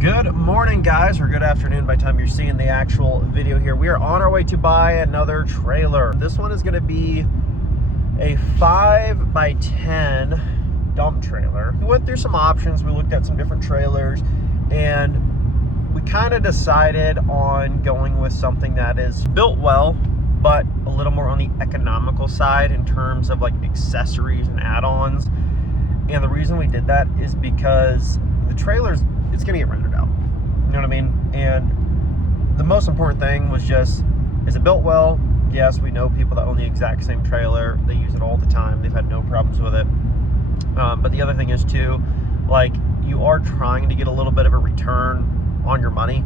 Good morning, guys, or good afternoon by the time you're seeing the actual video here. We are on our way to buy another trailer. This one is going to be a 5x10 dump trailer. We went through some options, we looked at some different trailers, and we kind of decided on going with something that is built well, but a little more on the economical side in terms of like accessories and add-ons. And the reason we did that is because the trailers, it's gonna get rented out, you know what I mean? And the most important thing was just, is it built well? Yes, we know people that own the exact same trailer. They use it all the time. They've had no problems with it. But the other thing is too, like, you are trying to get a little bit of a return on your money.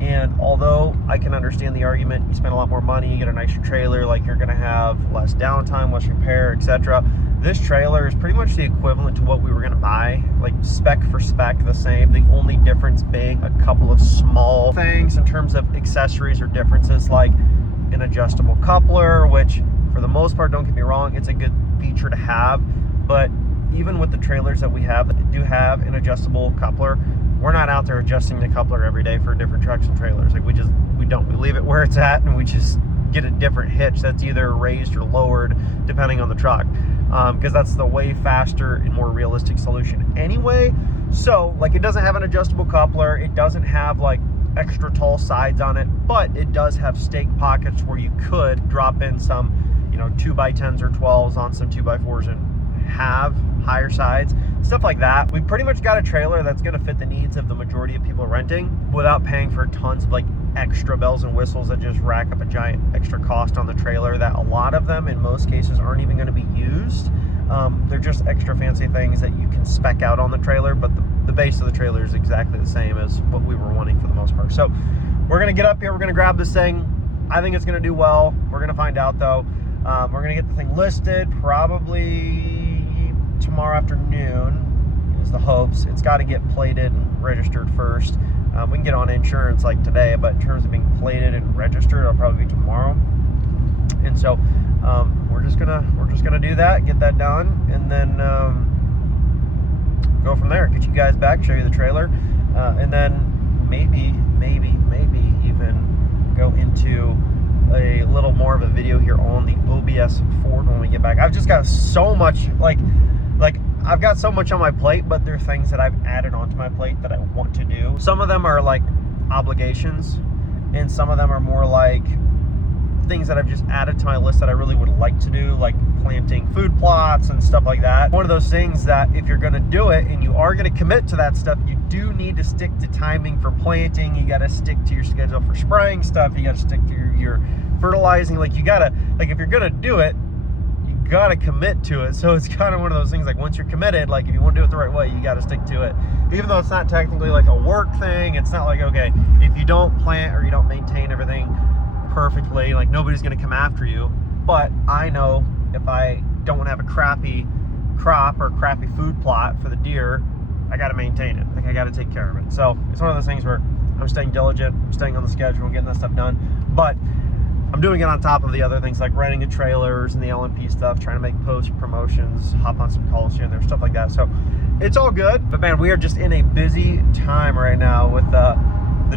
And although I can understand the argument, you spend a lot more money, you get a nicer trailer, like you're gonna have less downtime, less repair, etc. This trailer is pretty much the equivalent to what we were gonna buy, like spec for spec the same. The only difference being a couple of small things in terms of accessories or differences, like an adjustable coupler, which for the most part, don't get me wrong, it's a good feature to have. But even with the trailers that we have that do have an adjustable coupler, we're not out there adjusting the coupler every day for different trucks and trailers. Like we don't. We leave it where it's at and we just get a different hitch that's either raised or lowered depending on the truck. Because that's the way faster and more realistic solution anyway. So like, it doesn't have an adjustable coupler. It doesn't have like extra tall sides on it, but it does have stake pockets where you could drop in some, 2x10s or 12s on some 2x4s and have higher sides, stuff like that. We pretty much got a trailer that's going to fit the needs of the majority of people renting without paying for tons of like extra bells and whistles that just rack up a giant extra cost on the trailer that a lot of them in most cases aren't even going to be used. They're just extra fancy things that you can spec out on the trailer, but the base of the trailer is exactly the same as what we were wanting for the most part. So we're going to get up here, we're going to grab this thing. I think it's going to do well. We're going to find out though. We're going to get the thing listed probably tomorrow afternoon is the hopes. It's got to get plated and registered first. We can get on insurance like today, but in terms of being plated and registered, it'll probably be tomorrow. And so we're just gonna do that, get that done, and then go from there. Get you guys back, show you the trailer, and then maybe even go into a little more of a video here on the OBS Ford when we get back. I've just got so much like I've got so much on my plate, but there are things that I've added onto my plate that I want to do. Some of them are like obligations, and some of them are more like things that I've just added to my list that I really would like to do, like planting food plots and stuff like that. One of those things that if you're gonna do it and you are gonna commit to that stuff, you do need to stick to timing for planting. You gotta stick to your schedule for spraying stuff. You gotta stick to your fertilizing. Like you gotta, like if you're gonna do it, gotta commit to it. So it's kind of one of those things, like once you're committed, like if you want to do it the right way, you got to stick to it. Even though it's not technically like a work thing, it's not like, okay, if you don't plant or you don't maintain everything perfectly, like nobody's going to come after you. But I know if I don't want to have a crappy crop or crappy food plot for the deer, I got to maintain it. Like I got to take care of it. So it's one of those things where I'm staying diligent, I'm staying on the schedule, getting that stuff done. But I'm doing it on top of the other things like renting the trailers and the LMP stuff, trying to make post promotions, hop on some calls here and there, stuff like that. So it's all good. But man, we are just in a busy time right now with the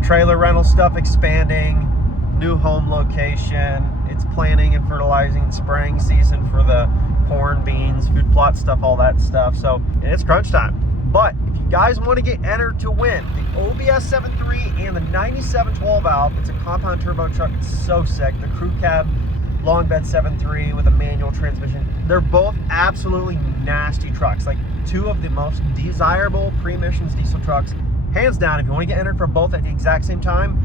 trailer rental stuff expanding, new home location. It's planting and fertilizing and spraying season for the corn, beans, food plot stuff, all that stuff. So it's crunch time. But if you guys want to get entered to win the OBS 7.3 and the 97 12 valve, it's a compound turbo truck. It's so sick. The crew cab long bed 7.3 with a manual transmission. They're both absolutely nasty trucks. Like two of the most desirable pre-emissions diesel trucks, hands down. If you want to get entered for both at the exact same time,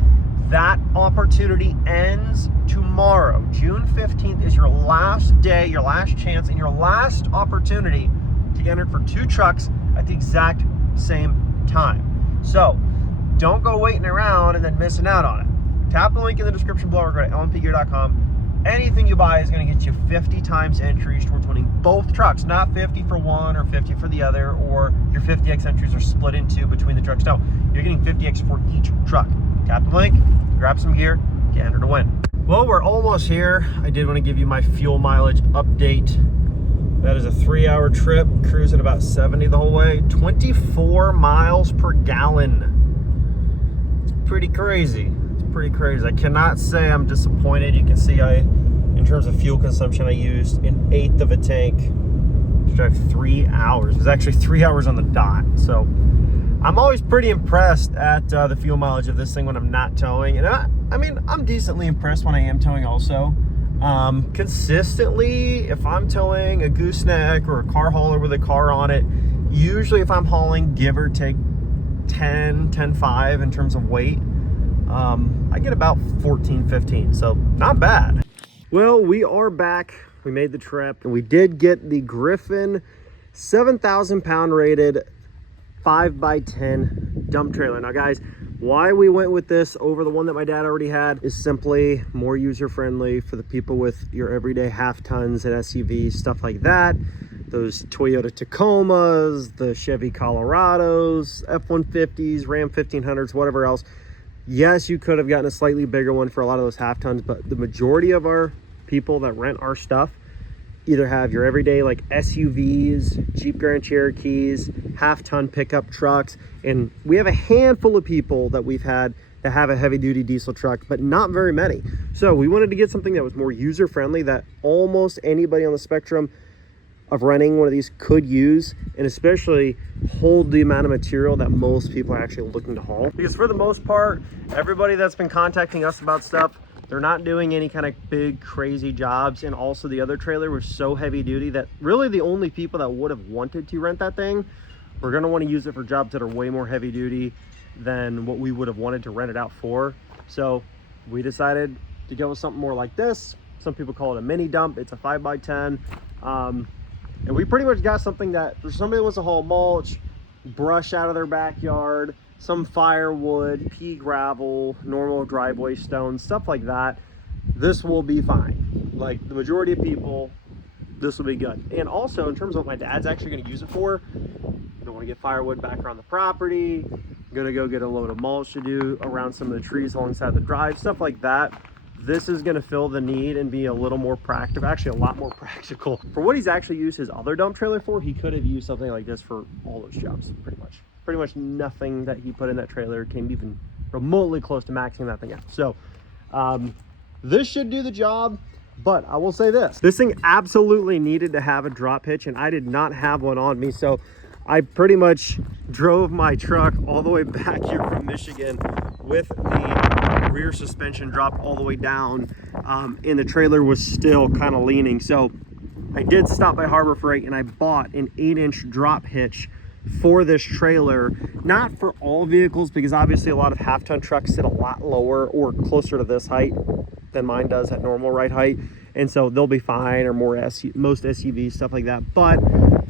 that opportunity ends tomorrow. June 15th is your last day, your last chance, and your last opportunity to get entered for two trucks at the exact same time. So don't go waiting around and then missing out on it. Tap the link in the description below or go to lmpgear.com. Anything you buy is going to get you 50 times entries towards winning both trucks, not 50 for one or 50 for the other, or your 50x entries are split in two between the trucks. No, you're getting 50x for each truck. Tap the link, grab some gear, get entered to win. Well, we're almost here. I did want to give you my fuel mileage update. That is a 3-hour trip, cruising about 70 the whole way, 24 miles per gallon. pretty crazy. It's pretty crazy. I cannot say I'm disappointed. You can see in terms of fuel consumption, I used 1/8 of a tank to drive 3 hours. It was actually 3 hours on the dot. So I'm always pretty impressed at the fuel mileage of this thing when I'm not towing. And I mean, I'm decently impressed when I am towing also. Consistently, if I'm towing a gooseneck or a car hauler with a car on it, usually if I'm hauling, give or take 10.5 in terms of weight, I get about 14, 15, so not bad. Well, we are back. We made the trip, and we did get the Griffin 7,000 pound rated 5x10 dump trailer. Now guys, why we went with this over the one that my dad already had is simply more user-friendly for the people with your everyday half tons and SUVs, stuff like that. Those Toyota Tacomas, the Chevy Colorados, F-150s, Ram 1500s, whatever else. Yes, you could have gotten a slightly bigger one for a lot of those half tons, but the majority of our people that rent our stuff either have your everyday like SUVs, Jeep Grand Cherokees, half-ton pickup trucks, and we have a handful of people that we've had that have a heavy-duty diesel truck, but not very many. So we wanted to get something that was more user-friendly that almost anybody on the spectrum of renting one of these could use, and especially hold the amount of material that most people are actually looking to haul. Because for the most part, everybody that's been contacting us about stuff, they're not doing any kind of big crazy jobs. And also the other trailer was so heavy duty that really the only people that would have wanted to rent that thing were going to want to use it for jobs that are way more heavy duty than what we would have wanted to rent it out for. So we decided to go with something more like this. Some people call it a mini dump. It's a 5x10. And we pretty much got something that for somebody that wants to haul mulch, brush out of their backyard, some firewood, pea gravel, normal driveway stones, stuff like that, this will be fine. Like the majority of people, this will be good. And also in terms of what my dad's actually going to use it for, I don't want to get firewood back around the property, I'm going to go get a load of mulch to do around some of the trees alongside the drive, stuff like that. This is going to fill the need and be a little more practical, actually a lot more practical. For what he's actually used his other dump trailer for, he could have used something like this for all those jobs, pretty much. Pretty much nothing that he put in that trailer came even remotely close to maxing that thing out. So this should do the job, but I will say this thing absolutely needed to have a drop hitch, and I did not have one on me. So I pretty much drove my truck all the way back here from Michigan with the rear suspension dropped all the way down, and the trailer was still kind of leaning. So I did stop by Harbor Freight and I bought an 8-inch drop hitch for this trailer, not for all vehicles, because obviously a lot of half-ton trucks sit a lot lower or closer to this height than mine does at normal ride height, and so they'll be fine, or most SUVs, stuff like that. But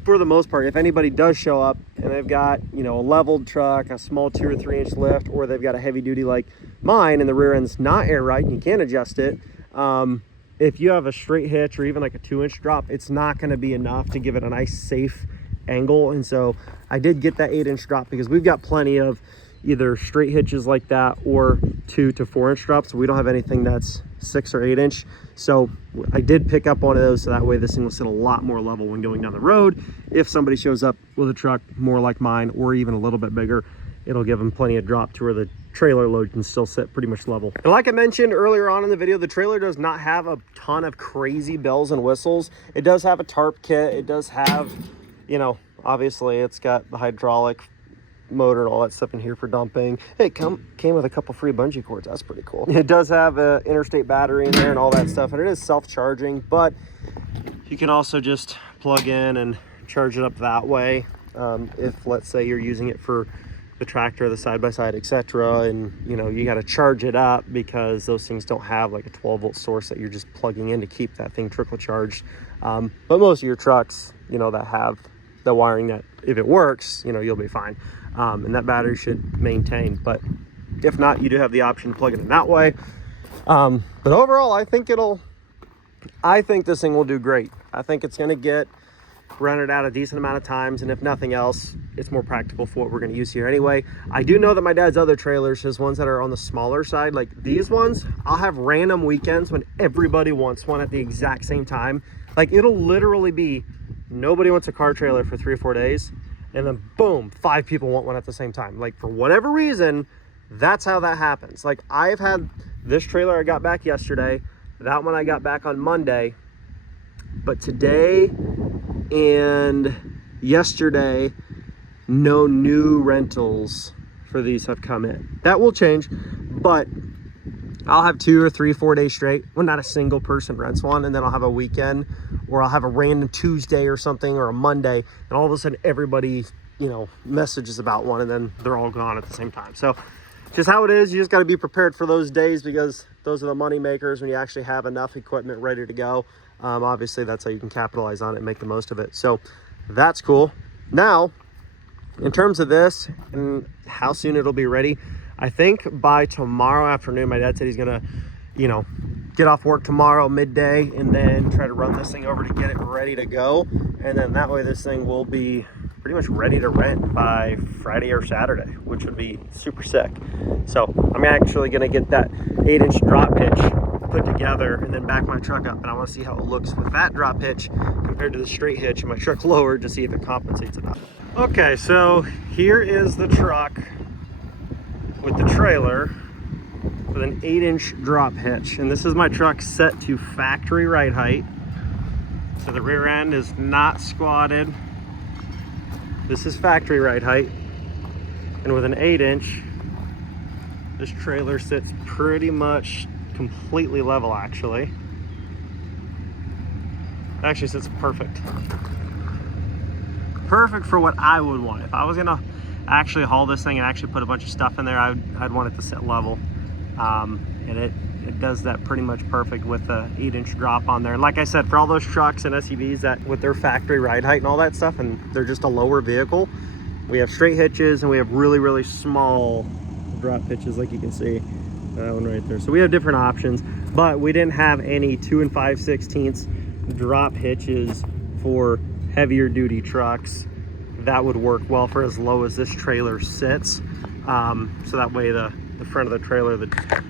for the most part, if anybody does show up and they've got, you know, a leveled truck, a small 2 or 3 inch lift, or they've got a heavy duty like mine and the rear end's not air ride and you can't adjust it, if you have a straight hitch or even like a 2-inch drop, it's not going to be enough to give it a nice safe angle. And so I did get that 8-inch drop because we've got plenty of either straight hitches like that or 2 to 4-inch drops. We don't have anything that's 6 or 8 inch. So I did pick up one of those, so that way this thing will sit a lot more level when going down the road. If somebody shows up with a truck more like mine or even a little bit bigger, it'll give them plenty of drop to where the trailer load can still sit pretty much level. And like I mentioned earlier on in the video, the trailer does not have a ton of crazy bells and whistles. It does have a tarp kit. It does have, you know, obviously it's got the hydraulic motor and all that stuff in here for dumping. It came with a couple free bungee cords. That's pretty cool. It does have a interstate battery in there and all that stuff, and it is self-charging, but you can also just plug in and charge it up that way. If let's say you're using it for the tractor, the side-by-side, etc., and you know you got to charge it up because those things don't have like a 12-volt source that you're just plugging in to keep that thing trickle charged. But most of your trucks, you know, that have the wiring that if it works, you know, you'll be fine. And that battery should maintain, but if not, you do have the option to plug it in that way. But overall, I think this thing will do great. I think it's going to get rented out a decent amount of times, and if nothing else, it's more practical for what we're going to use here anyway. I do know that my dad's other trailers, his ones that are on the smaller side, like these ones, I'll have random weekends when everybody wants one at the exact same time. Like it'll literally be nobody wants a car trailer for 3 or 4 days, and then boom, 5 people want one at the same time. Like for whatever reason, That's how that happens. Like, I've had this trailer I got back yesterday, that one I got back on Monday, but today and yesterday, no new rentals for these have come in. That will change, but I'll have 2 or 3, 4 days straight when not a single person rents one, and then I'll have a weekend, or I'll have a random Tuesday or something, or a Monday, and all of a sudden everybody, you know, messages about one, and then they're all gone at the same time. So just how it is. You just got to be prepared for those days, because those are the money makers when you actually have enough equipment ready to go. Obviously that's how you can capitalize on it and make the most of it. So that's cool. Now, in terms of this and how soon it'll be ready, I think by tomorrow afternoon, my dad said he's gonna, you know, get off work tomorrow midday and then try to run this thing over to get it ready to go. And then that way this thing will be pretty much ready to rent by Friday or Saturday, which would be super sick. So I'm actually gonna get that 8-inch drop hitch put together and then back my truck up, and I want to see how it looks with that drop hitch compared to the straight hitch and my truck lowered, to see if it compensates enough. Okay, so here is the truck with the trailer with an 8-inch drop hitch, and this is my truck set to factory ride height, so the rear end is not squatted. This is factory ride height, and with an 8-inch, this trailer sits pretty much completely level. Actually sits perfect for what I would want. If I was gonna actually haul this thing and actually put a bunch of stuff in there, I'd want it to sit level, and it does that pretty much perfect with the 8-inch drop on there. And like I said, for all those trucks and SUVs that with their factory ride height and all that stuff, and they're just a lower vehicle, we have straight hitches and we have really small drop hitches, like you can see that one right there. So we have different options, but we didn't have any 2 5/16 drop hitches for heavier duty trucks that would work well for as low as this trailer sits. So that way the front of the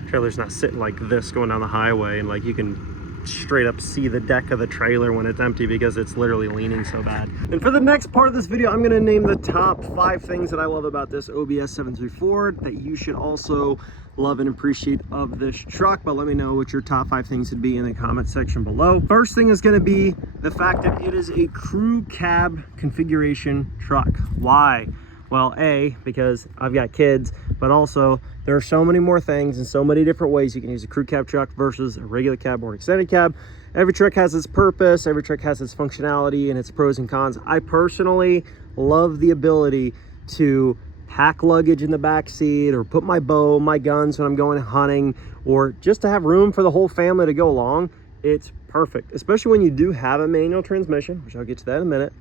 trailer's not sitting like this going down the highway, and like you can straight up see the deck of the trailer when it's empty, because it's literally leaning so bad. And for the next part of this video, I'm going to name the top 5 things that I love about this OBS 7.3 Ford that you should also love and appreciate of this truck. But let me know what your top 5 things would be in the comment section below. First thing is going to be the fact that it is a crew cab configuration truck. Why? Well, A, because I've got kids, but also there are so many more things and so many different ways you can use a crew cab truck versus a regular cab or an extended cab. Every truck has its purpose, every truck has its functionality and its pros and cons. I personally love the ability to pack luggage in the back seat, or put my bow, my guns when I'm going hunting, or just to have room for the whole family to go along. It's perfect, especially when you do have a manual transmission, which I'll get to that in a minute.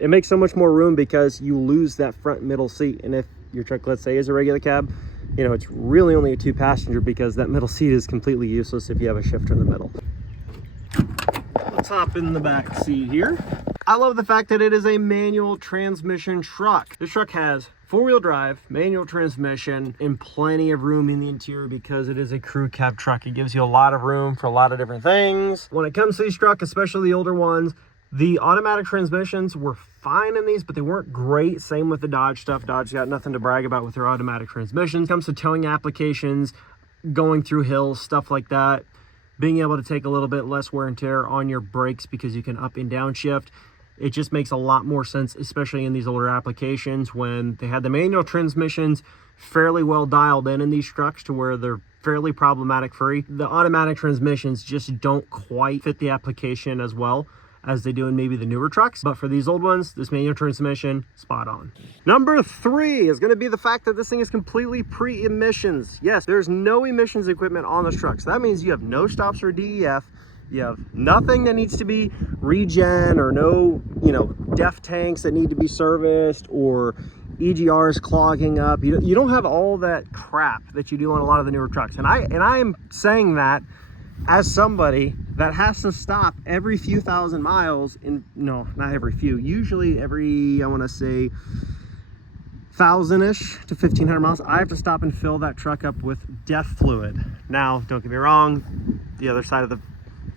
It makes so much more room because you lose that front middle seat. And if your truck, let's say, is a regular cab, you know, it's really only a 2-passenger, because that middle seat is completely useless if you have a shifter in the middle. Let's hop in the back seat here. I love the fact that it is a manual transmission truck. This truck has 4-wheel drive, manual transmission, and plenty of room in the interior because it is a crew cab truck. It gives you a lot of room for a lot of different things. When it comes to these trucks, especially the older ones, the automatic transmissions were fine in these, but they weren't great. Same with the Dodge stuff. Dodge got nothing to brag about with their automatic transmissions. When it comes to towing applications, going through hills, stuff like that, being able to take a little bit less wear and tear on your brakes because you can up and down shift, it just makes a lot more sense, especially in these older applications when they had the manual transmissions fairly well dialed in these trucks to where they're fairly problematic free. The automatic transmissions just don't quite fit the application as well as they do in maybe the newer trucks, but for these old ones, this manual transmission, spot on. Number 3 is going to be the fact that this thing is completely pre-emissions. Yes, there's no emissions equipment on this truck, so that means you have no stops for DEF, you have nothing that needs to be regen, or no, you know, DEF tanks that need to be serviced, or EGRs clogging up. You don't have all that crap that you do on a lot of the newer trucks, and I am saying that as somebody that has to stop every few thousand miles no, not every few, usually every, I want to say 1,000-ish to 1,500 miles, I have to stop and fill that truck up with DEF fluid. Now, don't get me wrong, the other side of the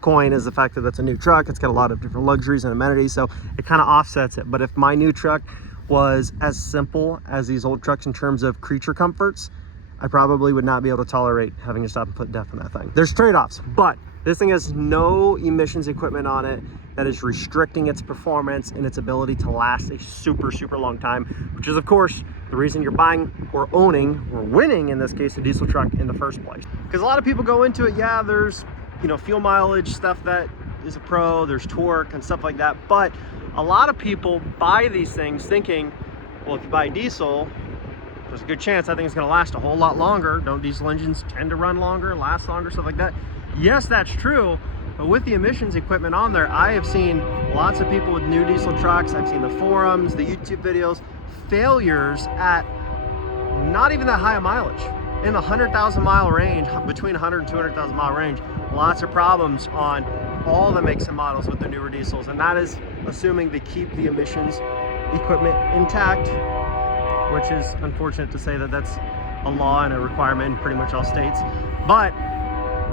coin is the fact that that's a new truck. It's got a lot of different luxuries and amenities, so it kind of offsets it. But if my new truck was as simple as these old trucks in terms of creature comforts, I probably would not be able to tolerate having to stop and put DEF in that thing. There's trade-offs, but this thing has no emissions equipment on it that is restricting its performance and its ability to last a super, super long time, which is, of course, the reason you're buying or owning or winning, in this case, a diesel truck in the first place. Because a lot of people go into it, yeah, there's, you know, fuel mileage stuff that is a pro, there's torque and stuff like that, but a lot of people buy these things thinking, well, if you buy diesel, there's a good chance that thing's going to last a whole lot longer. Don't diesel engines tend to run longer, last longer, stuff like that? Yes, that's true, but with the emissions equipment on there, I have seen lots of people with new diesel trucks. I've seen the forums, the YouTube videos, failures at not even that high a mileage. In the 100,000 mile range, between 100 and 200,000 mile range, lots of problems on all the makes and models with the newer diesels, and that is assuming they keep the emissions equipment intact, which is unfortunate to say that that's a law and a requirement in pretty much all states. But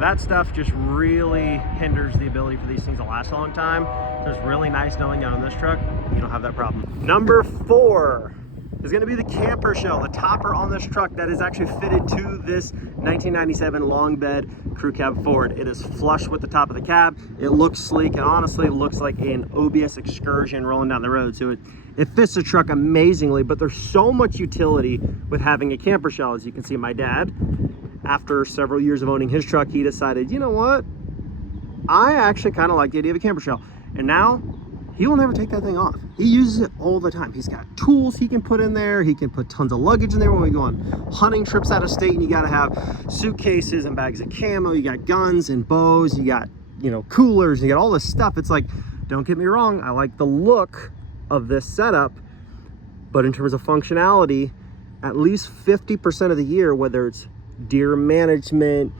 that stuff just really hinders the ability for these things to last a long time. So it's really nice knowing that on this truck, you don't have that problem. Number 4 is going to be the camper shell, the topper on this truck that is actually fitted to this 1997 long bed crew cab Ford. It is flush with the top of the cab. It looks sleek and honestly looks like an OBS Excursion rolling down the road. So it fits the truck amazingly, but there's so much utility with having a camper shell. As you can see, my dad, after several years of owning his truck, he decided, you know what? I actually kind of like the idea of a camper shell. And now he will never take that thing off. He uses it all the time. He's got tools he can put in there. He can put tons of luggage in there when we go on hunting trips out of state, and you got to have suitcases and bags of camo. You got guns and bows. You got, you know, coolers. You got all this stuff. It's like, don't get me wrong, I like the look of this setup, but in terms of functionality, at least 50% of the year, whether it's deer management,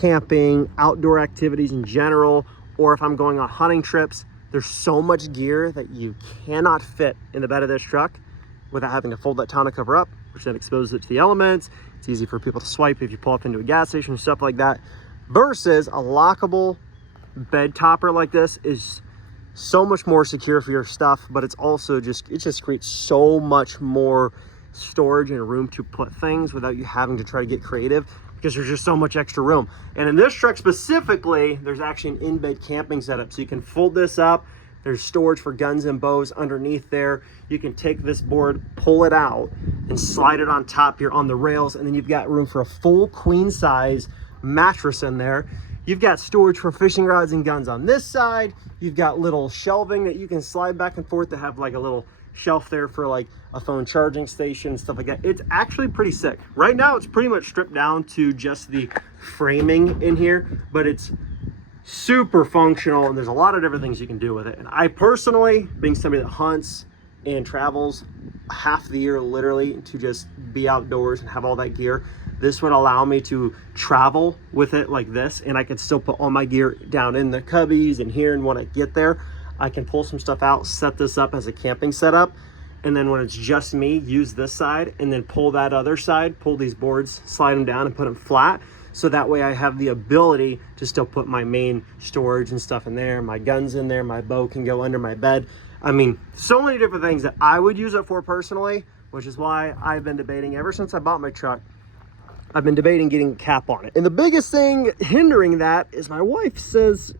camping, outdoor activities in general, or if I'm going on hunting trips, there's so much gear that you cannot fit in the bed of this truck without having to fold that tonneau cover up, which then exposes it to the elements. It's easy for people to swipe if you pull up into a gas station and stuff like that. Versus a lockable bed topper like this is so much more secure for your stuff, but it's also just, it just creates so much more storage and room to put things without you having to try to get creative, because there's just so much extra room. And in this truck specifically, there's actually an in-bed camping setup. So you can fold this up. There's storage for guns and bows underneath there. You can take this board, pull it out, and slide it on top here on the rails. And then you've got room for a full queen size mattress in there. You've got storage for fishing rods and guns on this side. You've got little shelving that you can slide back and forth to have like a little shelf there for like a phone charging station and stuff like that. It's actually pretty sick. Right now it's pretty much stripped down to just the framing in here, but it's super functional and there's a lot of different things you can do with it. And I personally, being somebody that hunts and travels half the year literally to just be outdoors and have all that gear, this would allow me to travel with it like this, and I can still put all my gear down in the cubbies and here, and when I get there I can pull some stuff out, set this up as a camping setup, and then when it's just me, use this side and then pull that other side, pull these boards, slide them down and put them flat. So that way I have the ability to still put my main storage and stuff in there, my guns in there, my bow can go under my bed. I mean, so many different things that I would use it for personally, which is why I've been debating ever since I bought my truck. I've been debating getting a cap on it. And the biggest thing hindering that is my wife says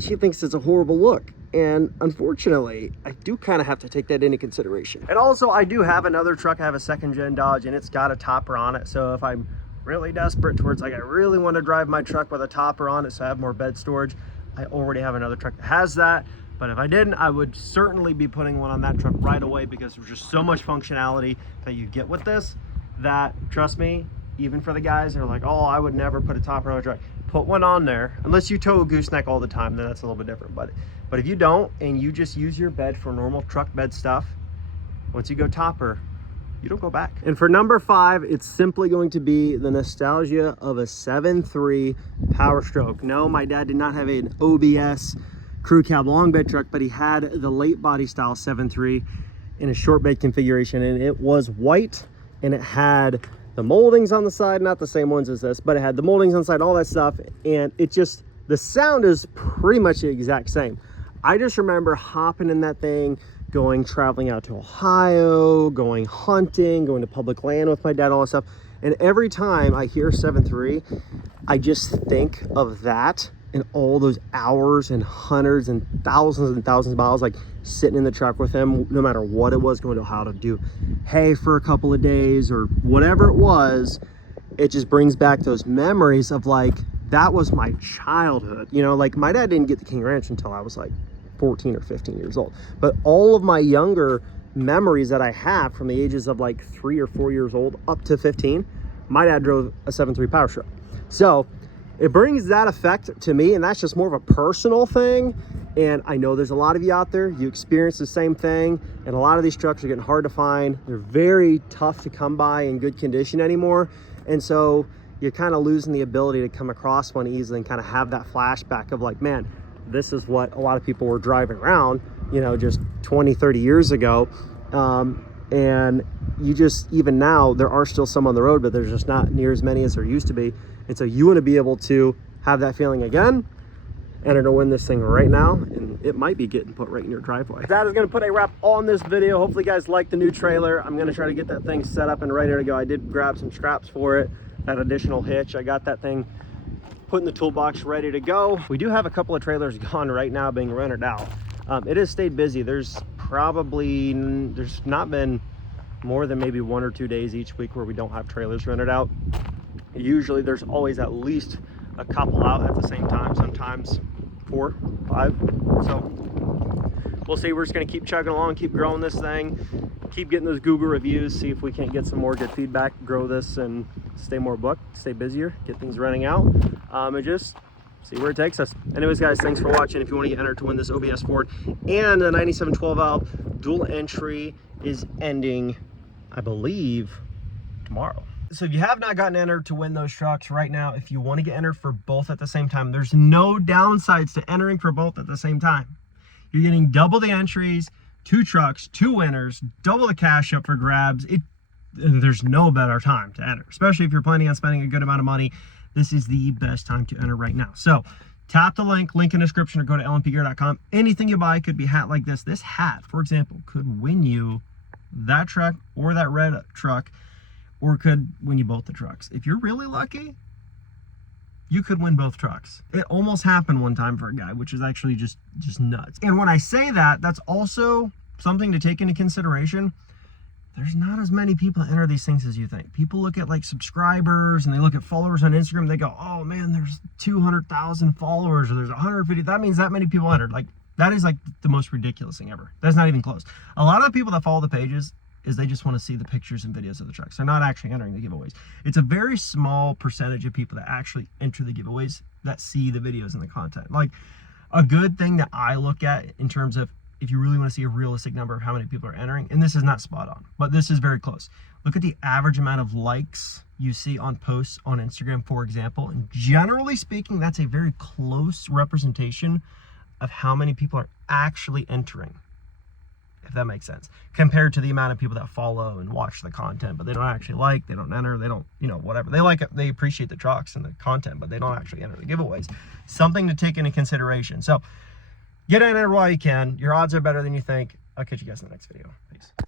she thinks it's a horrible look. And unfortunately, I do kind of have to take that into consideration. And also, I do have another truck. I have a second gen Dodge and it's got a topper on it. So if I'm really desperate towards like I really want to drive my truck with a topper on it so I have more bed storage, I already have another truck that has that. But if I didn't, I would certainly be putting one on that truck right away, because there's just so much functionality that you get with this that, trust me, even for the guys that are like, oh, I would never put a topper on a truck, put one on there. Unless you tow a gooseneck all the time, then that's a little bit different. But if you don't, and you just use your bed for normal truck bed stuff, once you go topper, you don't go back. And for number 5, it's simply going to be the nostalgia of a 7.3 PowerStroke. No, my dad did not have an OBS crew cab long bed truck, but he had the late body style 7.3 in a short bed configuration, and it was white, and it had the moldings on the side, not the same ones as this, but it had the moldings on the side, all that stuff, and it just, the sound is pretty much the exact same. I just remember hopping in that thing, traveling out to Ohio, going hunting, going to public land with my dad, all that stuff, And every time I hear 7.3, I just think of that and all those hours and hundreds and thousands of miles, like sitting in the truck with him, no matter what it was, going to how to do hay for a couple of days or whatever it was. It just brings back those memories of like, that was my childhood. You know, like my dad didn't get the King Ranch until I was like 14 or 15 years old. But all of my younger memories that I have from the ages of like 3 or 4 years old up to 15, my dad drove a 7.3 PowerStroke. So it brings that effect to me, and that's just more of a personal thing. And I know there's a lot of you out there, you experience the same thing, and a lot of these trucks are getting hard to find. They're very tough to come by in good condition anymore. And so you're kind of losing the ability to come across one easily and kind of have that flashback of like, man, this is what a lot of people were driving around, you know, just 20, 30 years ago. And you just, even now, there are still some on the road, but there's just not near as many as there used to be. And so you want to be able to have that feeling again, enter to win this thing right now, and it might be getting put right in your driveway. That is going to put a wrap on this video. Hopefully you guys like the new trailer. I'm going to try to get that thing set up and ready to go. I did grab some straps for it, that additional hitch. I got that thing put in the toolbox ready to go. We do have a couple of trailers gone right now being rented out. It has stayed busy. There's not been more than maybe 1 or 2 days each week where we don't have trailers rented out. Usually there's always at least a couple out at the same time, sometimes 4, 5. So we'll see. We're just going to keep chugging along, keep growing this thing, keep getting those Google reviews, see if we can't get some more good feedback, grow this and stay more booked, stay busier, get things running out, and just see where it takes us. Anyways, guys, thanks for watching. If you want to get entered to win this OBS Ford and the 97 12 valve dual entry is ending, I believe, tomorrow. So if you have not gotten entered to win those trucks right now, if you want to get entered for both at the same time, there's no downsides to entering for both at the same time. You're getting double the entries, 2 trucks, 2 winners, double the cash up for grabs. There's no better time to enter, especially if you're planning on spending a good amount of money. This is the best time to enter right now. So tap the link in the description or go to lnpgear.com. Anything you buy could be a hat like this. This hat, for example, could win you that truck or that red truck, or could win you both the trucks. If you're really lucky, you could win both trucks. It almost happened one time for a guy, which is actually just nuts. And when I say that, that's also something to take into consideration. There's not as many people that enter these things as you think. People look at like subscribers and they look at followers on Instagram. They go, oh man, there's 200,000 followers, or there's 150. That means that many people entered. Like, that is like the most ridiculous thing ever. That's not even close. A lot of the people that follow the pages is they just want to see the pictures and videos of the trucks. They're not actually entering the giveaways. It's a very small percentage of people that actually enter the giveaways that see the videos and the content. Like, a good thing that I look at in terms of if you really want to see a realistic number of how many people are entering, and this is not spot on, but this is very close. Look at the average amount of likes you see on posts on Instagram, for example. And generally speaking, that's a very close representation of how many people are actually entering, if that makes sense, compared to the amount of people that follow and watch the content, but they don't actually like, they don't enter, they don't, you know, whatever. They like it, they appreciate the trucks and the content, but they don't actually enter the giveaways. Something to take into consideration. So get entered while you can. Your odds are better than you think. I'll catch you guys in the next video. Peace.